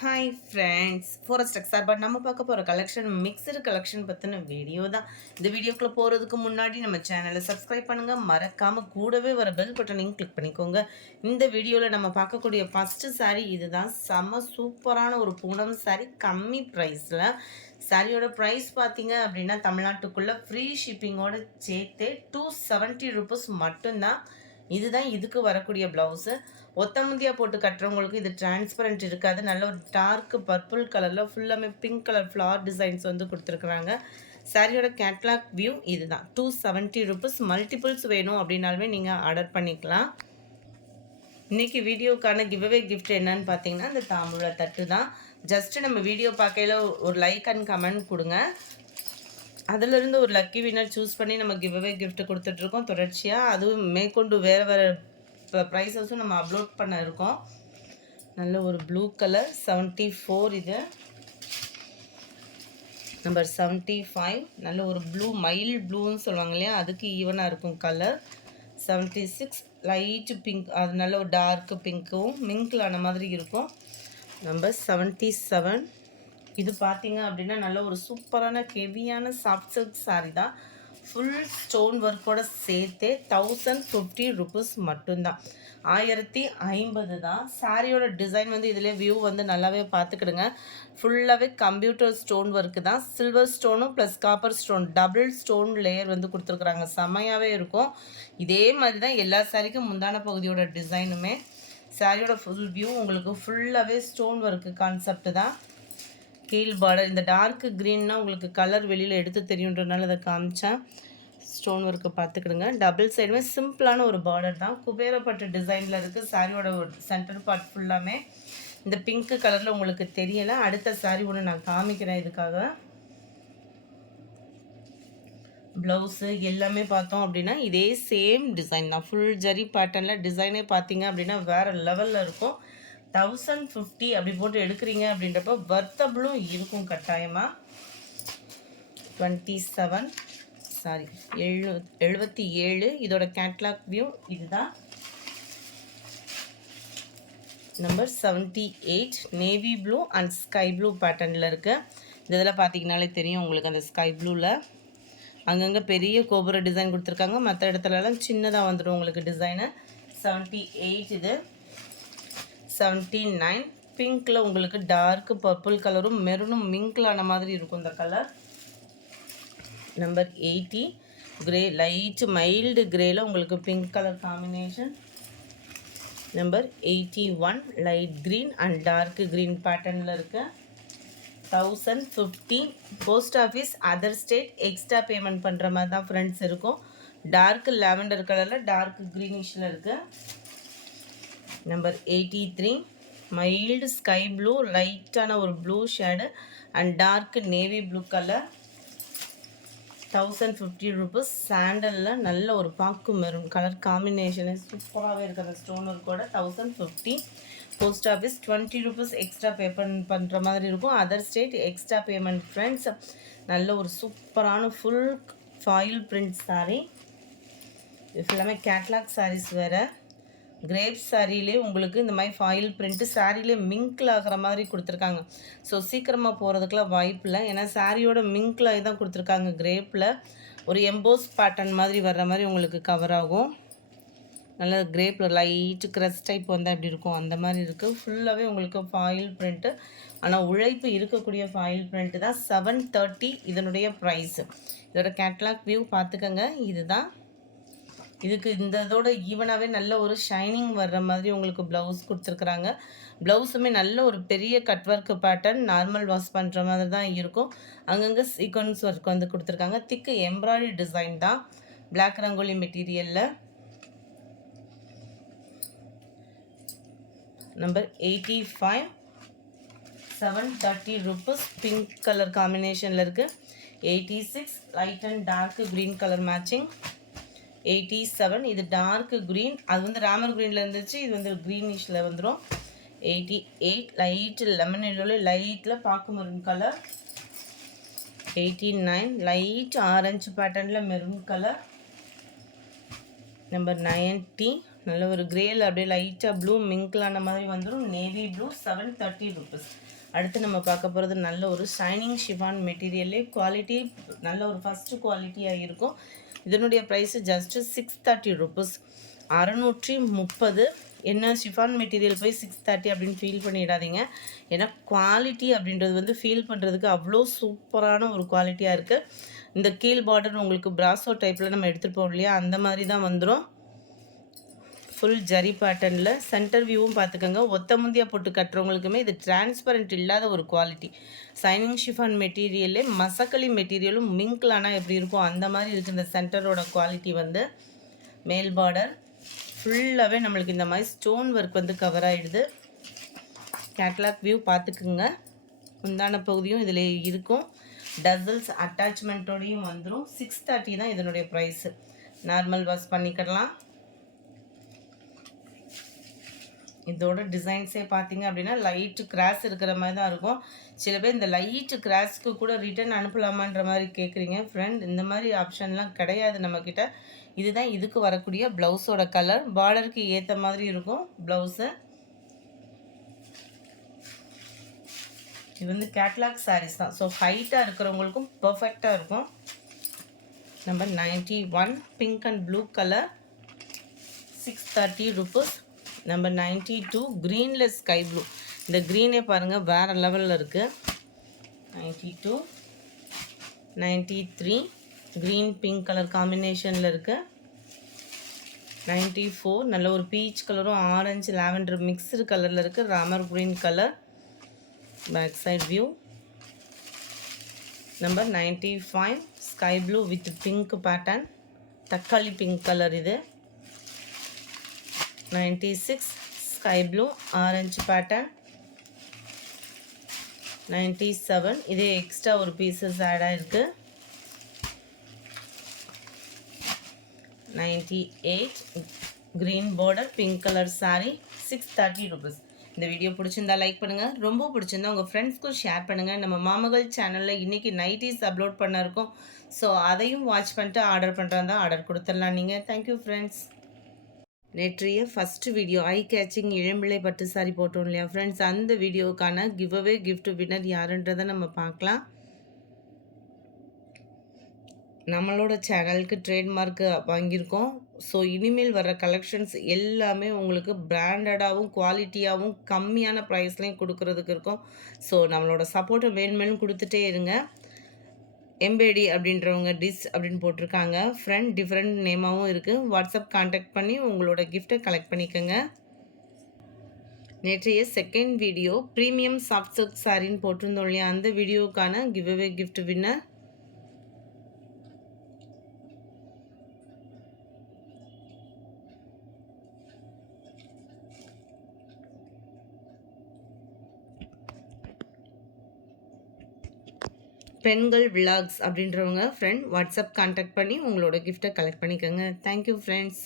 Hi friends, forest XOR but நம்ம பார்க்க போகிற கலெக்ஷன் மிக்சடு கலெக்ஷன் பற்றின வீடியோ தான். இந்த வீடியோக்குள்ளே போகிறதுக்கு முன்னாடி நம்ம சேனலை சப்ஸ்கிரைப் பண்ணுங்கள், மறக்காமல் கூடவே வர பெல் பட்டனையும் கிளிக் பண்ணிக்கோங்க. இந்த வீடியோவில் நம்ம பார்க்கக்கூடிய ஃபஸ்ட்டு சாரீ இதுதான். செம்ம சூப்பரான ஒரு பூனம் சாரீ, கம்மி ப்ரைஸில். சாரியோட ப்ரைஸ் பார்த்தீங்க அப்படின்னா தமிழ்நாட்டுக்குள்ளே ஃப்ரீ ஷிப்பிங்கோடு சேர்த்து 270 rupees மட்டும்தான். இதுதான் இதுக்கு வரக்கூடிய ப்ளவுஸு. ஒத்தமுந்தியா போட்டு கட்டுறவங்களுக்கு இது டிரான்ஸ்பரண்ட் இருக்காது. நல்ல ஒரு டார்க் பர்பிள் கலரில் ஃபுல்லாமே பிங்க் கலர் ஃப்ளார் டிசைன்ஸ் வந்து கொடுத்துருக்குறாங்க. சாரியோட கேட்லாக் வியூ இதுதான். 270 rupees. மல்டிபிள்ஸ் வேணும் அப்படின்னாலுமே நீங்கள் ஆர்டர் பண்ணிக்கலாம். இன்றைக்கி வீடியோக்கான கிவ்அவே கிஃப்ட் என்னன்னு பார்த்தீங்கன்னா இந்த தாம்பூல தட்டு தான். ஜஸ்ட்டு நம்ம வீடியோ பார்க்கையில் ஒரு லைக் அண்ட் கமெண்ட் கொடுங்க. அதிலிருந்து ஒரு லக்கி வின்னர் சூஸ் பண்ணி நம்ம கிவ்அவே கிஃப்ட் கொடுத்துட்ருக்கோம் தொடர்ச்சியாக. அதுவும் மேற்கொண்டு வேறு ப்ரைஸஸும் நம்ம அப்லோட் பண்ண இருக்கோம். நல்ல ஒரு ப்ளூ கலர் 74, இது நம்பர் 75. நல்ல ஒரு ப்ளூ மைல்டு ப்ளூன்னு சொல்லுவாங்க இல்லையா, அதுக்கு ஈவனாக இருக்கும் கலர். 76 லைட்டு பிங்க், அது நல்ல ஒரு டார்க்கு பிங்க்கும் மிங்கிள் ஆன மாதிரி இருக்கும். நம்பர் 77. இது பார்த்தீங்க அப்படின்னா நல்ல ஒரு சூப்பரான ஹெவியான சாஃப்ட் சில்க் சாரீ தான். ஃபுல் ஸ்டோன் ஒர்க்கோடு சேர்த்து 1050 rupees மட்டும்தான். 1050 தான். சாரியோட டிசைன் வந்து இதிலே வியூ வந்து நல்லாவே பார்த்துக்கிடுங்க. ஃபுல்லாகவே கம்ப்யூட்டர் ஸ்டோன் ஒர்க்கு தான். சில்வர் ஸ்டோனும் plus copper stone double stone layer வந்து கொடுத்துருக்குறாங்க. செம்மையாகவே இருக்கும். இதே மாதிரி தான் எல்லா சாரிக்கும் முந்தான பகுதியோட டிசைனுமே. சாரியோட ஃபுல் வியூ உங்களுக்கு ஃபுல்லாகவே ஸ்டோன் ஒர்க்கு கான்செப்ட் தான். கீழ் பார்டர் இந்த டார்க் க்ரீன்னா உங்களுக்கு கலர் வெளியில் எடுத்து தெரியுன்றதுனால அதை காமிச்சேன். ஸ்டோன் ஒர்க்கு பார்த்துக்கிடுங்க. டபுள் சைடுமே சிம்பிளான ஒரு பார்டர் தான். குபேரப்பட்டு டிசைனில் இருக்குது. சாரியோட சென்டர் பார்ட் ஃபுல்லாமே இந்த பிங்க் கலரில் உங்களுக்கு தெரியலை. அடுத்த சாரி ஒன்று நான் காமிக்கிறேன். இதுக்காக ப்ளவுஸு எல்லாமே பார்த்தோம் அப்படின்னா இதே சேம் டிசைன் தான். ஃபுல் ஜரி பேட்டர்னில் டிசைனே பார்த்தீங்க அப்படின்னா வேறு லெவலில் இருக்கும். 1050 அப்படி போட்டு எடுக்கிறீங்க அப்படின்றப்போ வர்த்தபிளும் இருக்கும் கட்டாயமாக. 27 சாரி 77. இதோட கேட்லாக் வியூ இதுதான். Number 78 navy blue and sky blue பேட்டர்னில் இருக்குது. இந்த இதில் பார்த்தீங்கனாலே தெரியும் உங்களுக்கு. அந்த ஸ்கை ப்ளூவில் அங்கங்கே பெரிய கோபுர டிசைன் கொடுத்துருக்காங்க. மற்ற இடத்துலலாம் சின்னதாக வந்துடும் உங்களுக்கு டிசைனு. 78 இது. 79 பிங்க்கில் உங்களுக்கு டார்க் பர்பிள் கலரும் மெரூனும் மிங்கிளான மாதிரி இருக்கும் இந்த colour. Number 80 grey light mild கிரேயில் உங்களுக்கு pink colour combination. Number 81 light green and dark green பேட்டர்னில் இருக்குது. 1050. Post office other state extra payment பண்ணுற மாதிரி தான் ஃப்ரெண்ட்ஸ் இருக்கும். டார்க் லாவெண்டர் கலரில் டார்க் க்ரீனிஷில் இருக்குது. நம்பர் 83 மைல்டு ஸ்கை ப்ளூ லைட்டான ஒரு blue shade and dark navy blue colour. 1050 rupees. சாண்டலில் நல்ல ஒரு பாக்கு மெரூன் கலர் காம்பினேஷனு சூப்பராகவே இருக்குது. அந்த stone ஒர்க்கோட 1050. Post office 20 rupees extra பண்ணுற மாதிரி இருக்கும். Other state extra payment friends. நல்ல ஒரு சூப்பரான ஃபுல் ஃபாயில் பிரிண்ட் சாரீ. இது ஃபுல்லாமே கேட்லாக் சாரீஸ் வேறு. கிரேப் சாரியிலே உங்களுக்கு இந்த மாதிரி ஃபாயில் பிரிண்ட்டு சாரியிலே மிங்கில் ஆகிற மாதிரி கொடுத்துருக்காங்க. ஸோ சீக்கிரமாக போகிறதுக்குலாம் வாய்ப்பு இல்லை. ஏன்னா சாரியோட மிங்கில் தான் கொடுத்துருக்காங்க. கிரேப்பில் ஒரு எம்போஸ் பேட்டர்ன் மாதிரி வர்ற மாதிரி உங்களுக்கு கவர் ஆகும். நல்ல கிரேப்பில் லைட்டு க்ரஸ் டைப் வந்தால் எப்படி இருக்கும் அந்த மாதிரி இருக்குது. ஃபுல்லாகவே உங்களுக்கு ஃபாயில் பிரிண்ட்டு. ஆனால் உழைப்பு இருக்கக்கூடிய ஃபாயில் பிரிண்ட்டு தான். 730 இதனுடைய ப்ரைஸு. இதோட கேட்லாக் வியூ பார்த்துக்கோங்க. இதுதான். இதுக்கு இந்த இதோட ஈவனாகவே நல்ல ஒரு ஷைனிங் வர்ற மாதிரி உங்களுக்கு ப்ளவுஸ் கொடுத்துருக்குறாங்க. ப்ளவுஸுமே நல்ல ஒரு பெரிய cut work pattern normal wash பண்ணுற மாதிரி தான் இருக்கும். அங்கங்கே சீக்வன்ஸ் ஒர்க் வந்து கொடுத்துருக்காங்க. திக்கு எம்ப்ராய்டரி டிசைன் தான். பிளாக் ரங்கோலி மெட்டீரியலில். Number 85 730 rupees. பிங்க் கலர் காம்பினேஷனில் இருக்குது. 86 light and dark green colour matching. 87 இது டார்க் க்ரீன், அது வந்து ராமர் க்ரீனில் இருந்துச்சு, இது வந்து க்ரீனிஷில் வந்துடும். 88 லைட்டு லெமன் எல்லோவில் லைட்டில் பாக்கு மெரூன் கலர். 89 லைட் ஆரஞ்சு பேட்டர்னில் மெரூன் கலர். நம்பர் 90 நல்ல ஒரு கிரேயில் அப்படியே லைட்டாக ப்ளூ மிங்க்லான மாதிரி வந்துடும். Navy blue 730 rupees. அடுத்து நம்ம பார்க்க போகிறது நல்ல ஒரு ஷைனிங் ஷிஃபான் மெட்டீரியல்லே குவாலிட்டி நல்ல ஒரு ஃபஸ்ட்டு குவாலிட்டியாக இருக்கும். இதனுடைய ப்ரைஸு ஜஸ்ட்டு 630 ருபீஸ். 630. என்ன ஷிஃபான் மெட்டீரியல் போய் 630 அப்படின்னு ஃபீல் பண்ணிடாதீங்க. ஏன்னா குவாலிட்டி அப்படின்றது வந்து ஃபீல் பண்ணுறதுக்கு அவ்வளோ சூப்பரான ஒரு குவாலிட்டியாக இருக்குது. இந்த கீழ் பார்டர் உங்களுக்கு பிராசோ டைப்பில் நம்ம எடுத்துகிட்டு போவோம் இல்லையா, அந்த மாதிரி தான் வந்துடும். ஃபுல் ஜரி பேட்டர்னில் சென்டர் வியூவும் பார்த்துக்கோங்க. ஒத்த முந்தியாக போட்டு கட்டுறவங்களுக்குமே இது டிரான்ஸ்பரண்ட் இல்லாத ஒரு குவாலிட்டி. சைனிங் ஷிஃபான் மெட்டீரியல்லே மசக்களி மெட்டீரியலும் மிங்க்லானா எப்படி இருக்கும் அந்த மாதிரி இருக்குது இந்த சென்டரோட குவாலிட்டி வந்து. மேல் பார்டர் ஃபுல்லாகவே நம்மளுக்கு இந்த மாதிரி ஸ்டோன் ஒர்க் வந்து கவர் ஆகிடுது. கேட்லாக் வியூ பார்த்துக்குங்க. முந்தான பகுதியும் இதில் இருக்கும். டசல்ஸ் அட்டாச்மெண்ட்டோடையும் வந்துடும். 630 தான் இதனுடைய ப்ரைஸு. நார்மல் வாஷ் பண்ணிக்கலாம். இதோட டிசைன்ஸே பார்த்தீங்க அப்படின்னா லைட்டு கிராஸ் இருக்கிற மாதிரி தான் இருக்கும். சில பேர் இந்த லைட்டு கிராஸ்க்கு கூட ரிட்டன் அனுப்பலாமான்ற மாதிரி கேட்குறீங்க. ஃப்ரெண்ட், இந்த மாதிரி ஆப்ஷன்லாம் கிடையாது நம்மக்கிட்ட. இதுதான் இதுக்கு வரக்கூடிய ப்ளவுஸோட கலர். பார்டருக்கு ஏற்ற மாதிரி இருக்கும் ப்ளவுஸு. இது வந்து கேட்லாக் சாரீஸ் தான். ஸோ ஹைட்டாக இருக்கிறவங்களுக்கும் பர்ஃபெக்டாக இருக்கும். Number 91 pink and blue colour 630 rupees. Number 92 க்ரீன்லெஸ் ஸ்கை ப்ளூ. இந்த க்ரீனே பாருங்கள் வேறு லெவலில் இருக்குது. 92 93 க்ரீன் பிங்க் கலர் காம்பினேஷனில் இருக்குது. 94 நல்ல ஒரு பீச் கலரும் ஆரஞ்சு லாவெண்டர் மிக்ஸ்டு கலரில் இருக்குது. Ramar green colour. Back side view. Number 95 sky blue with pink pattern. தக்காளி pink color இது. 96 sky blue orange pattern. 97 இதே எக்ஸ்ட்ரா ஒரு பீசஸ் ஆட் ஆயிருக்கு. 98 green border pink color saree 630 rupees. இந்த வீடியோ பிடிச்சிருந்தா லைக் பண்ணுங்கள். ரொம்ப பிடிச்சிருந்தா உங்கள் ஃப்ரெண்ட்ஸ்க்கும் ஷேர் பண்ணுங்கள். நம்ம மாமகள் சேனலில் இன்றைக்கி நைட்டிஸ் அப்லோட் பண்ண இருக்கோம். ஸோ அதையும் வாட்ச் பண்ணிட்டு ஆர்டர் பண்ணுறாங்க ஆர்டர் கொடுத்துடலாம் நீங்கள். Thank you friends. நேற்றைய ஃபஸ்ட்டு வீடியோ ஐ கேச்சிங் இளம்பிள்ளை பட்டு சாரி போட்டோம் இல்லையா ஃப்ரெண்ட்ஸ், அந்த வீடியோக்கான கிவ்அவே கிஃப்ட் வின்னர் யாருன்றதை நம்ம பார்க்கலாம். நம்மளோட சேனலுக்கு ட்ரேட்மார்க் வாங்கியிருக்கோம். ஸோ இனிமேல் வர கலெக்ஷன்ஸ் எல்லாமே உங்களுக்கு பிராண்டடாகவும் குவாலிட்டியாகவும் கம்மியான ப்ரைஸ்லையும் கொடுக்கறதுக்கு இருக்கும். ஸோ நம்மளோட சப்போர்ட்டை வேணுமென்னு கொடுத்துட்டே இருங்க. எம்பேடி அப்படின்றவங்க டிஸ் அப்படின்னு போட்டிருக்காங்க. ஃப்ரெண்ட் டிஃப்ரெண்ட் நேமாகவும் இருக்குது. வாட்ஸ்அப் கான்டாக்ட் பண்ணி உங்களோட கிஃப்ட்டை கலெக்ட் பண்ணிக்கோங்க. நேற்றைய second video premium soft silk சாரின்னு போட்டிருந்தோம் இல்லையா, அந்த வீடியோக்கான கிவ்அவே கிஃப்ட் வின்னர் பெண்கள் விலாக்ஸ் அப்படின்றவங்க. ஃப்ரெண்ட் வாட்ஸ்அப் கான்டாக்ட் பண்ணி உங்களோட கிஃப்ட்டை கலெக்ட் பண்ணிக்கோங்க. Thank you friends.